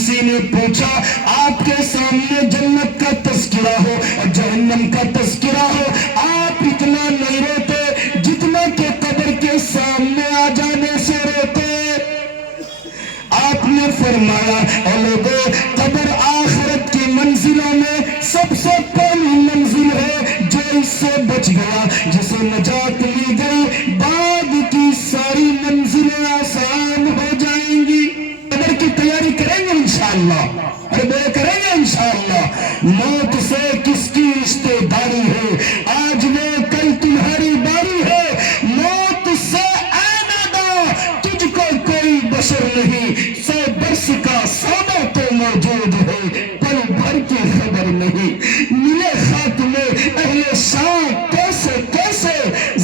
کسی نے پوچھا آپ کے سامنے جنت کا تذکرہ ہو اور جہنم کا تذکرہ ہو، آپ اتنا نہیں روتے جتنا کہ قبر کے سامنے آ جانے سے روتے۔ آپ نے فرمایا اے لوگو، قبر آخرت کی منزلوں میں سب سے پہلی منزل ہے، جو اس سے بچ گیا، جسے نجات مل گئی، بعد کی ساری منزلیں آسان ہو جائیں گی۔ قبر کی تیاری کریں گے انشاءاللہ، ارے وہ کریں گے انشاءاللہ۔ موت سے کس کی رشتے داری ہے، آج وہ کل تمہاری باری ہے۔ موت سے اے نادا تجھ کو کوئی بشر نہیں، 100 برس کا سودا تو موجود ہے، پل بھر کی خبر نہیں۔ ملے خاک میں اہل شام کیسے کیسے،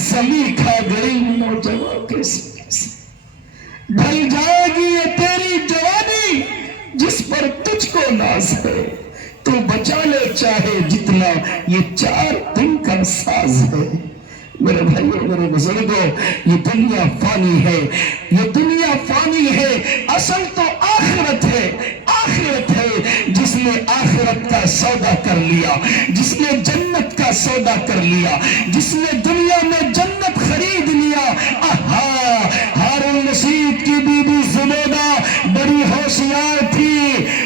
زمین کھا گئی نوجوان کیسے کیسے۔ ڈھل جائے گی یہ تیری جوانی جس پر تجھ کو ناز ہے، تو بچا لے چاہے جتنا، یہ 4 دن کا ساز ہے۔ میرے بھائیوں، میرے بزرگوں، یہ دنیا فانی ہے، یہ دنیا فانی ہے، اصل تو آخرت ہے۔ آخرت ہے، جس نے آخرت کا سودا کر لیا، جس نے جنت کا سودا کر لیا، جس نے دنیا میں جنت خرید لیا۔ ہارون رشید کی بی بی زبیدہ بڑی ہوشیار تھی۔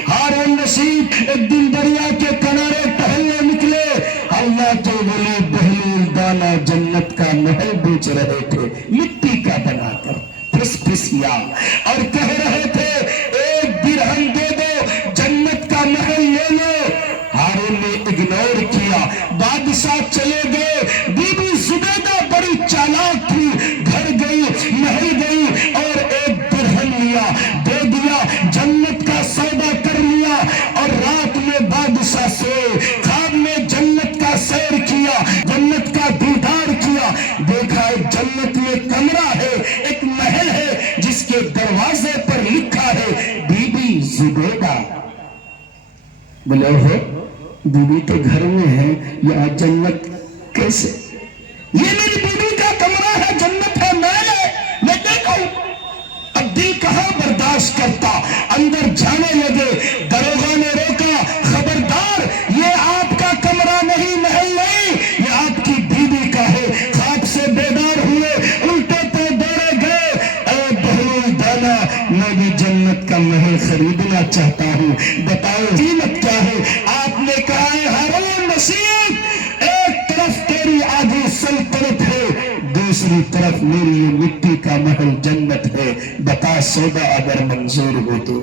ہارون رشید ایک دن دریا کے کنارے ٹہلنے نکلے، اللہ کے ولی بہلول دانا جنت کا محل بیچ رہے تھے، مٹی کا بنا کر پھس پھسیا، اور کہہ رہے تھے 1 درہم دے دو جنت کا محل لے لو۔ ہارون نے اگنور کیا، بادشاہ چلے گئے۔ بی بی زبیدہ بڑی چالاک تھی، گھر گئی، محل گئی، اور 1 درہم لیا، دے دیا، جنت کا سودا کر لیا، اور رات میں بادشاہ سوئے، خواب میں جنت کا سیر کیا، جنت کا دیدار کیا، دیکھا ایک جنت میں کمرہ ہے، ایک محل ہے، جس کے دروازے پر لکھا ہے بی بی زبیدہ۔ بولے ہو بی بی تو گھر میں ہے، یہ جنت کیسے؟ یہ میری بی بی کا کمرہ ہے، جنت ہے، محل ہے، میں دیکھوں۔ اب دل کہاں برداشت کرتا، اندر جانے لگے۔ دروغہ نے روکا، خبردار، یہ آپ کا کمرہ نہیں، محل نہیں، یہ آپ کی بی بی کا ہے۔ خواب سے بیدار ہوئے، الٹے پہ دوڑے گئے، اے بہلول دانا، میں بھی جنت کا محل خریدنا چاہتا ہوں، بتاؤ قیمت کیا ہے؟ آپ نے کہا ہے ہارون رشید، ایک طرف تیری آدھی سلطنت ہے، دوسری طرف میری یہ مٹی کا محل جنت ہے، بتا سودا اگر منظور ہو تو۔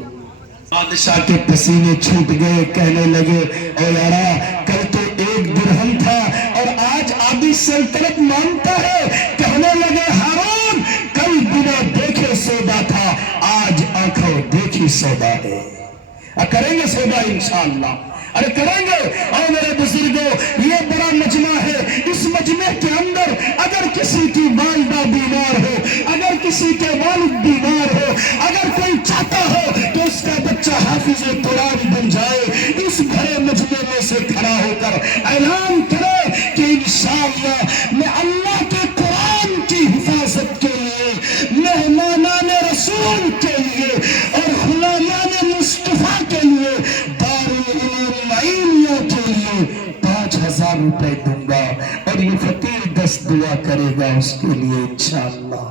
بادشاہ کے پسینے چھوٹ گئے، کہنے لگے اے یارا، کل تو 1 درہم تھا اور آج آدھی سلطنت مانتا ہے۔ کہنے لگے ہارون، کل بنا دیکھے سودا تھا، آج آنکھوں دیکھی سودا ہے۔ کریں گے سودا انشاءاللہ، ارے کریں گے۔ اور میرے بزرگوں، یہ بڑا مجمع ہے، اس مجمع کے اندر اگر کسی کی والدہ بیمار ہو، اگر کسی کے والد بیمار ہو، اگر کوئی چاہتا ہو تو اس کا بچہ حافظ قرآن بن جائے، اس بڑے مجمع میں سے کھڑا ہو کر اعلان کرے کہ انشاءاللہ میں اللہ کے قرآن کی حفاظت کے لیے، مہمانان رسول کے لیے اور غلامان مصطفیٰ کے لیے، دارالعلوم معینیہ کے لیے 5000 روپے دوں گا، اور یہ فقیر 10 دعا کرے گا اس کے لیے انشاءاللہ۔